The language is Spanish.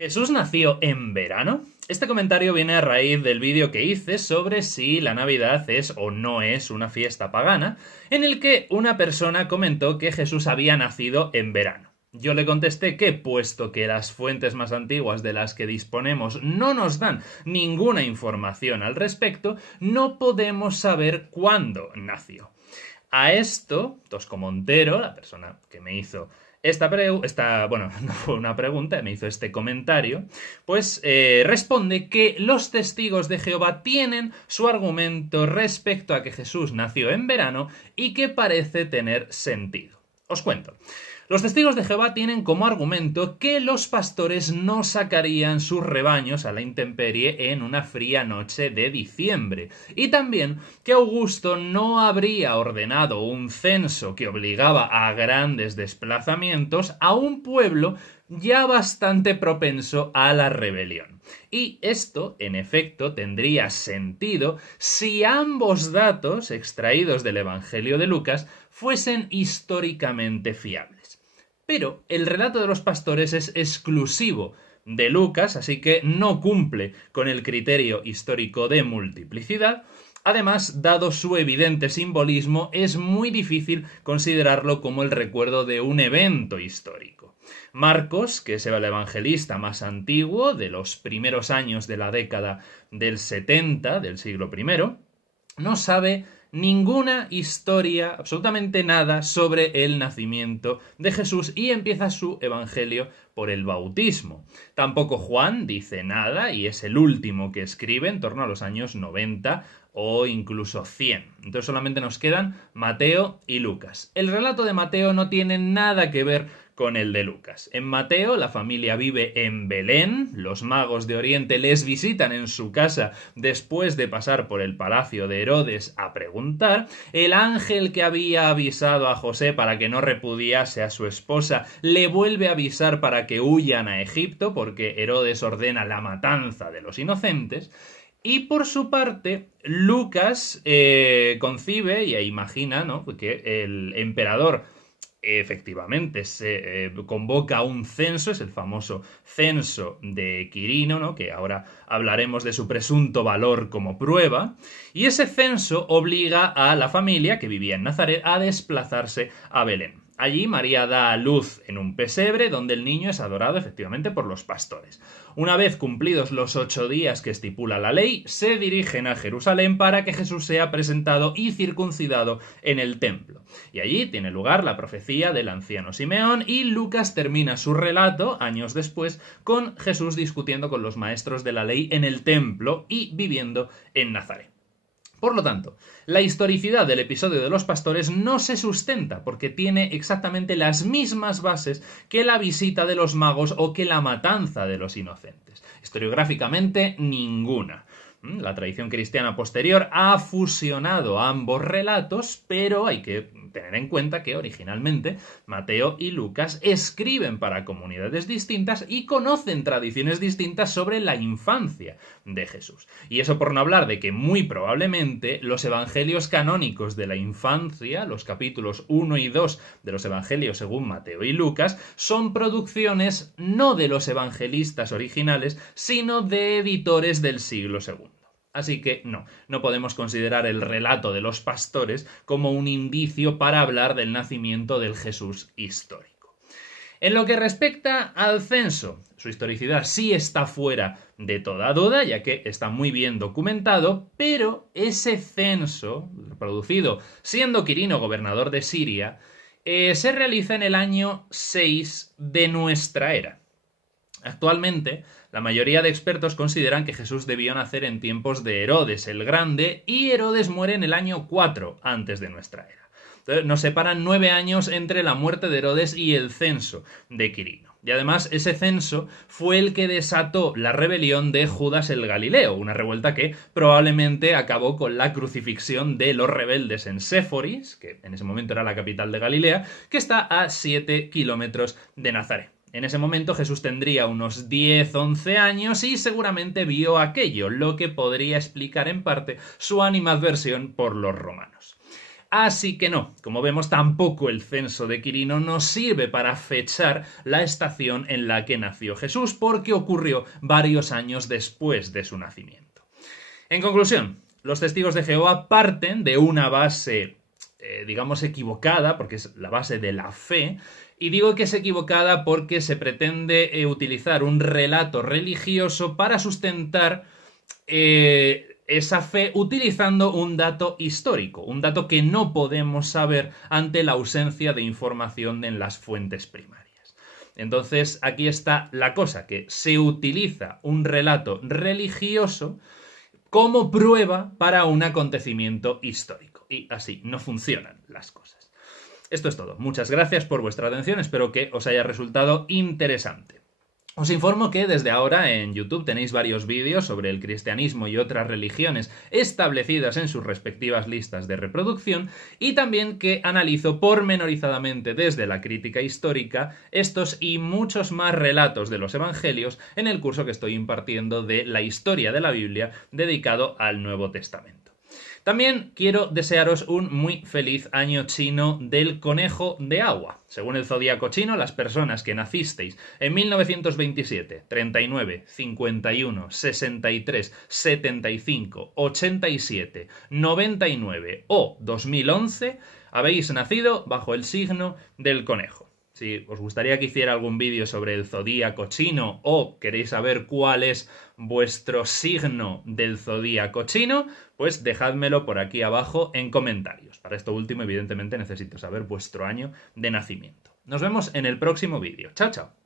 ¿Jesús nació en verano? Este comentario viene a raíz del vídeo que hice sobre si la Navidad es o no es una fiesta pagana, en el que una persona comentó que Jesús había nacido en verano. Yo le contesté que, puesto que las fuentes más antiguas de las que disponemos no nos dan ninguna información al respecto, no podemos saber cuándo nació. A esto, Tosco Montero, la persona que me hizo no fue una pregunta, me hizo este comentario, pues responde que los testigos de Jehová tienen su argumento respecto a que Jesús nació en verano y que parece tener sentido. Os cuento. Los testigos de Jehová tienen como argumento que los pastores no sacarían sus rebaños a la intemperie en una fría noche de diciembre, y también que Augusto no habría ordenado un censo que obligaba a grandes desplazamientos a un pueblo ya bastante propenso a la rebelión. Y esto, en efecto, tendría sentido si ambos datos, extraídos del Evangelio de Lucas, fuesen históricamente fiables. Pero el relato de los pastores es exclusivo de Lucas, así que no cumple con el criterio histórico de multiplicidad. Además, dado su evidente simbolismo, es muy difícil considerarlo como el recuerdo de un evento histórico. Marcos, que es el evangelista más antiguo de los primeros años de la década del 70 del siglo I, no sabe ninguna historia, absolutamente nada, sobre el nacimiento de Jesús y empieza su evangelio por el bautismo. Tampoco Juan dice nada y es el último que escribe en torno a los años 90 o incluso 100. Entonces solamente nos quedan Mateo y Lucas. El relato de Mateo no tiene nada que ver con el de Lucas. En Mateo, la familia vive en Belén, los magos de Oriente les visitan en su casa después de pasar por el palacio de Herodes a preguntar, el ángel que había avisado a José para que no repudiase a su esposa le vuelve a avisar para que huyan a Egipto porque Herodes ordena la matanza de los inocentes. Y por su parte, Lucas concibe e imagina, ¿no?, que el emperador efectivamente se convoca un censo, es el famoso censo de Quirino, ¿no?, que ahora hablaremos de su presunto valor como prueba, y ese censo obliga a la familia que vivía en Nazaret a desplazarse a Belén. Allí María da a luz en un pesebre donde el niño es adorado efectivamente por los pastores. Una vez cumplidos los 8 días que estipula la ley, se dirigen a Jerusalén para que Jesús sea presentado y circuncidado en el templo. Y allí tiene lugar la profecía del anciano Simeón y Lucas termina su relato, años después, con Jesús discutiendo con los maestros de la ley en el templo y viviendo en Nazaret. Por lo tanto, la historicidad del episodio de los pastores no se sustenta porque tiene exactamente las mismas bases que la visita de los magos o que la matanza de los inocentes. Historiográficamente, ninguna. La tradición cristiana posterior ha fusionado ambos relatos, pero hay que tener en cuenta que originalmente Mateo y Lucas escriben para comunidades distintas y conocen tradiciones distintas sobre la infancia de Jesús. Y eso por no hablar de que muy probablemente los evangelios canónicos de la infancia, los capítulos 1 y 2 de los evangelios según Mateo y Lucas, son producciones no de los evangelistas originales, sino de editores del siglo II. Así que no podemos considerar el relato de los pastores como un indicio para hablar del nacimiento del Jesús histórico. En lo que respecta al censo, su historicidad sí está fuera de toda duda, ya que está muy bien documentado, pero ese censo, producido siendo Quirino gobernador de Siria, se realiza en el año 6 de nuestra era. Actualmente, la mayoría de expertos consideran que Jesús debió nacer en tiempos de Herodes el Grande y Herodes muere en el año 4 antes de nuestra era. Entonces, nos separan 9 años entre la muerte de Herodes y el censo de Quirino. Y además, ese censo fue el que desató la rebelión de Judas el Galileo, una revuelta que probablemente acabó con la crucifixión de los rebeldes en Séforis, que en ese momento era la capital de Galilea, que está a 7 kilómetros de Nazaret. En ese momento Jesús tendría unos 10-11 años y seguramente vio aquello, lo que podría explicar en parte su animadversión por los romanos. Así que no, como vemos, tampoco el censo de Quirino nos sirve para fechar la estación en la que nació Jesús, porque ocurrió varios años después de su nacimiento. En conclusión, los testigos de Jehová parten de una base, digamos, equivocada, porque es la base de la fe, y digo que es equivocada porque se pretende utilizar un relato religioso para sustentar esa fe utilizando un dato histórico, un dato que no podemos saber ante la ausencia de información en las fuentes primarias. Entonces, aquí está la cosa, que se utiliza un relato religioso como prueba para un acontecimiento histórico. Y así no funcionan las cosas. Esto es todo. Muchas gracias por vuestra atención. Espero que os haya resultado interesante. Os informo que desde ahora en YouTube tenéis varios vídeos sobre el cristianismo y otras religiones establecidas en sus respectivas listas de reproducción y también que analizo pormenorizadamente desde la crítica histórica estos y muchos más relatos de los evangelios en el curso que estoy impartiendo de la historia de la Biblia dedicado al Nuevo Testamento. También quiero desearos un muy feliz año chino del conejo de agua. Según el zodíaco chino, las personas que nacisteis en 1927, 39, 51, 63, 75, 87, 99 o 2011 habéis nacido bajo el signo del conejo. Si os gustaría que hiciera algún vídeo sobre el zodíaco chino o queréis saber cuál es vuestro signo del zodíaco chino, pues dejádmelo por aquí abajo en comentarios. Para esto último, evidentemente, necesito saber vuestro año de nacimiento. Nos vemos en el próximo vídeo. ¡Chao, chao!